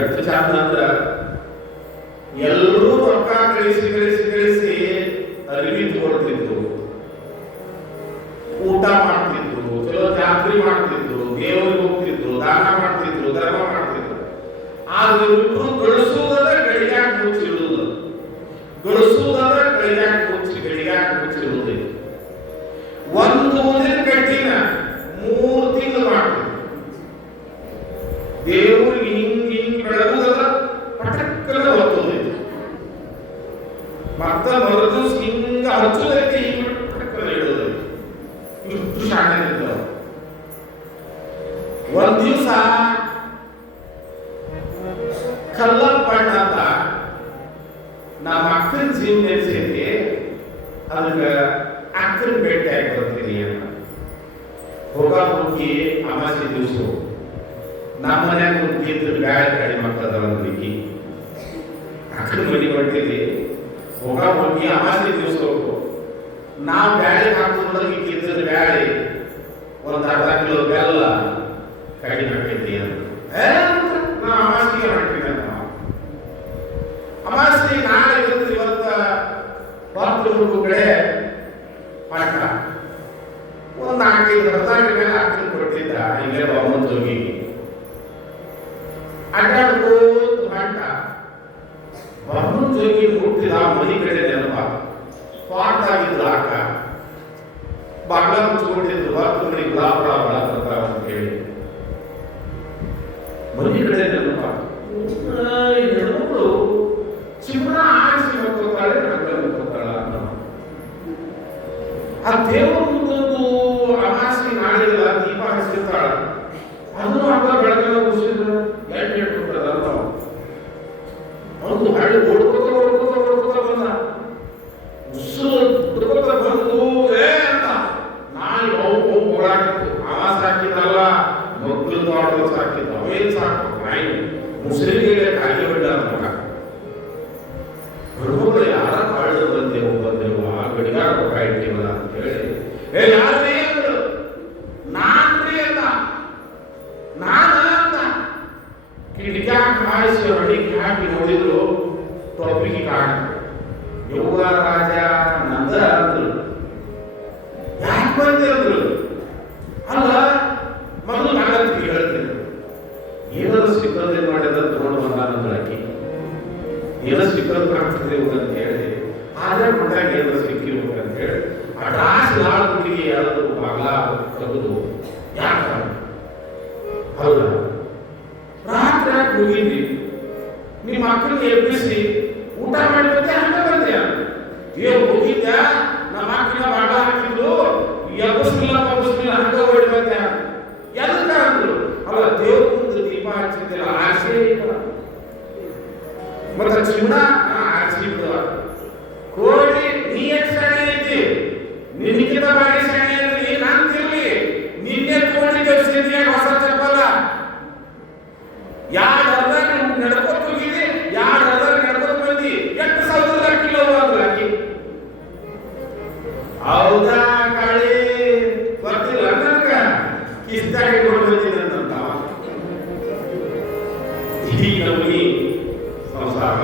ಎಷ್ಟು ಚಂದ ಅಂದ್ರ ಎಲ್ಲರೂ ರೊಕ್ಕ ಕಳಿಸಿ ಅರಿವಿ ತಗೊಳ್ತಿದ್ರು, ಊಟ ಮಾಡ್ತಿದ್ರು, ಚಲೋ ಜಾತ್ರೆ ಮಾಡ್ತಿದ್ರು, ದೇವರಿಗೆ ಹೋಗ್ತಿದ್ರು, ದಾನ ಮಾಡ್ತಿದ್ರು, ಧರ್ಮ ಮಾಡ್ತಿದ್ರು. ಆದ್ರೆ ಇಬ್ರು ಗಳಿಸುವುದರ ಗಡಿಯಾಗ ಮುಚ್ಚಿಡುವುದು, ಗಳಿಸುವುದರ ಗಡಿಯಾಗ ಮುಚ್ಚಿಡುವುದಿಲ್ಲ. ಒಂದು ಊದಿನ ಕಡ್ಡಿನ 3 ತಿಂಗಳು ಮಾಡ್ತಿದ್ರು. ದೇವರಿಗೆ ಹಿಂಗ್ ಬೆಳಗುದರ ಪಟಕ್ಕನ ಹೊತ್ತೋದಿತ್ತು, ಮತ್ತ ಮರದು ಹಿಂಗ ಹಚ್ಚೋದಕ್ಕೆ ಹಿಂಗ ಪಟಕ್ಕನ ಇಡೋದಿತ್ತು. ಇಷ್ಟು ಶಾಣೆ ಇದ್ದವು. ಒಂದ್ ದಿವಸ ಕಲ್ಲಪ್ಪಣ್ಣ ಅಂತ ನಮ್ಮ ಅಕ್ಕನ ಜೀವನ ಸೇರಿ ಅದಕ್ಕೆ ಅಕ್ಕನ ಭೇಟಿ ಆಗಿ ಬರ್ತೀನಿ ಅಂತ ಹೋಗಿ ಅಮಾಸೆ ದಿವಸ ನಮ್ಮ ಮನ್ಯಾಗ ಕುಂತಿದ್ರು ಬ್ಯಾಳೆ ಕಡಿಮೆ ಮಕ್ಕಳದ ಒಂದಿಗೆ ಅಕ್ಕನ ಮನೆ ಹೊಂಟಿದ್ವಿ. ಹೋಗಿ ಅಮಾಸೆ ದಿವಸ ಹೋಗು ನಾವು ಬ್ಯಾಳೆ ಹಾಕೋದ್ರಲ್ಲಿ ಇಕ್ಕಿದ್ರ ಬ್ಯಾಳೆ ಒಂದು ಅರ್ಧ ಕಿಲೋ ಬೆಲ್ಲ ಕಡಿಮೆ ಹಾಕಿದ್ವಿ ಅಂತ ನಾವು ಅಮಾಸಿಗೆ ಹೊಂಟಿದ್ವಿ ಅಂತ. ಅಮಾಸೆ ನಾಳೆ ಇವತ್ತ ಹೊತ್ತು ಕಡೆ ಪಾಠ ಒಂದು 4-5 ಹೊರದಾಗಿ ಮೇಲೆ ಅಕ್ಕನ ಕೊಟ್ಟಿದ್ದ. ಇಲ್ಲೇ ಒಂಬತ್ತು ಹೋಗಿ ಅಡ್ಡಾಡ್ಕೋತ ಹೊಂಟ. ಬಹಳ ಜೋಗಿ ಹುಟ್ಟಿದ ಮನೆ ಕಡೆ ನೆನಪ ಸ್ಪಾಟ್ ಆಗಿದ್ರು. ಅಕ್ಕ ಬಾಗ್ಲ ಮುಚ್ಚಿಕೊಂಡಿದ್ರು. ಹೊತ್ತು ಮನೆ ಗುಲಾಬಳ ಬರ್ತಾವ ಅಂತ ಹೇಳಿ ಮನೆ ಕಡೆ ನೆನಪ. ಹೆಣ್ಮಕ್ಳು ಚಿಮ್ಮನ ಆರಿಸಿ ಹೋಗ್ತಾಳೆ, ರಂಗಲ್ಲಿ ಹೋಗ್ತಾಳ. ಆ ದೇವರು ಮುಂದೊಂದು ಅಮಾಸಿ ನಾಳೆಲ್ಲ ದೀಪ ಹಚ್ಚಿರ್ತಾಳ. ಅದು ಹಬ್ಬ ಬೆಳಗ್ಗೆ ಮುಗಿಸಿದ್ರು ಎಣ್ಣೆ ಇಟ್ಬಿಟ್ಟದ ಒಂದು ಹಳ್ಳಿ ಓಡ್ಕೋತ ಬಂದ. ಉಸುರು ಬಂದು ಅಂತ ನಾಳೆ ಓಡಾಡಿತ್ತು. ಅಮಾಸ ಹಾಕಿದ್ದಲ್ಲ, ಮಕ್ಕಳು ತೋಟದ ಸಾಕಿದ್ದು ಅವೇನು ಸಾಕು ನಾಯಿ ಮುಸ್ಲಿಂಗೆ ಕಾಲಿ ಬಿಟ್ಟ ಮಗ. ಹುಡುಗರು ಯಾರ ಕಾಳು ಬಂದೆವು ಆ ಗಡಿಗಾರ ರೊಕ್ಕ ಇಟ್ಟಿವಲ್ಲ ಅಂತ ಹೇಳಿ ಯಾರೇ ಅಂದ್ರು. ನಾನ್ರಿ ಅಂತ ಅಂತ ಕಿಡಿಕ್ಯಾಕ ಹಾಯಿಸಿ ಅಡಿಗೆ ಹಾಕಿ ನೋಡಿದ್ರು. ಟೊಪ್ಪಿಗೆ ಕಾಣ ಯವ್ವ ರಾಜ ನಂದ ಅಂದ್ರು. ಯಾಕೆ ಬಂದೆ ಅಂದ್ರು. ಅಲ್ಲ ಮೊದಲು ನಾಗತ್ತಿಗೆ ಹೇಳ್ತೀನಿ, ಏನಾದ್ರು ಸಿಕ್ಕದೆ ಮಾಡಿದ ತಗೊಂಡು ಬಂದಾನಂದ್ರೆ ಆಕಿ ಏನೋ ಸಿಕ್ಕದ್ ಕಾಣ್ತಿದ್ದೇವು ಅಂತ ಹೇಳಿ ಆದ್ರೆ ಮಟ್ಟಾಗ ಏನಾದ್ರು ಸಿಕ್ಕಿರ್ಬೇಕು ಅಂತ ಹೇಳಿ ಅಟಾಸಿ ನಾಳು ಗುಡಿಗೆ ಯಾರಾದ್ರು ಬಾಗ್ಲ ತೆಗೆದು ಯಾಕ ಅಲ್ಲ ರಾತ್ರಿ ಹೋಗಿದ್ವಿ. ನಿಮ್ಮ ಮಕ್ಕಳಿಗೆ ಎಬ್ಬಿಸಿ ಊಟ ಮಾಡಿದ್ರೆ ಹಂಗ ಬಂದೆ. ಹೋಗಿದ್ದ ನಮ್ಮ ಮಕ್ಕಳ ಬಾಗ್ಲ ಹಾಕಿದ್ರು, ಎಬ್ಬಿಸ್ಲಿಲ್ಲ ಹಂಗ ಓಡಿ ಬಂದೆ. ಎದಕ್ಕ ಅಂದ್ರು. ಅಲ್ಲ ದೇವ್ರ ಮುಂದೆ ದೀಪ ಹಚ್ಚಿದ್ದಿಲ್ಲ, ಆಸೆ ಇಲ್ಲ. ಮತ್ತೆ ಚಿನ್ನ ಆರಿಸಿ ಬಿಡುವ ಕೋಳಿ ನೀ ಎಷ್ಟು ಶಾಣೆ ಐತಿ, ನಿನಗಿಂತ ಬಾರಿ ಶಾಣೆ ಇರಲಿ ನಾನು ತಿರ್ಲಿ. ನಿನ್ನೆ ತಗೊಂಡಿದ್ದೆ ಸ್ಥಿತಿಯಾಗ ಹೊಸ ಚಪ್ಪಲ್ಲ. ಯಾರು ಅರ್ಧ ನಡ್ಕೊತ ಹೋಗಿದ್ದಿ, ಯಾರು ಅರ್ಧ ನಡ್ಕೊತ ಬಂದಿ. ಎಷ್ಟು ಸಾವಿರ ಕಿಲೋ ಅಂದ್ರು ಆಕಿ. ಹೌದಾ ಕಾಳಿ ಗೊತ್ತಿಲ್ಲ ನನಗ, ಕಿಸ್ತಾಗ ಇಟ್ಕೊಂಡು ಬಂದಿದ್ದಂತ ಈ ನಮೂನಿ ಸಂಸಾರ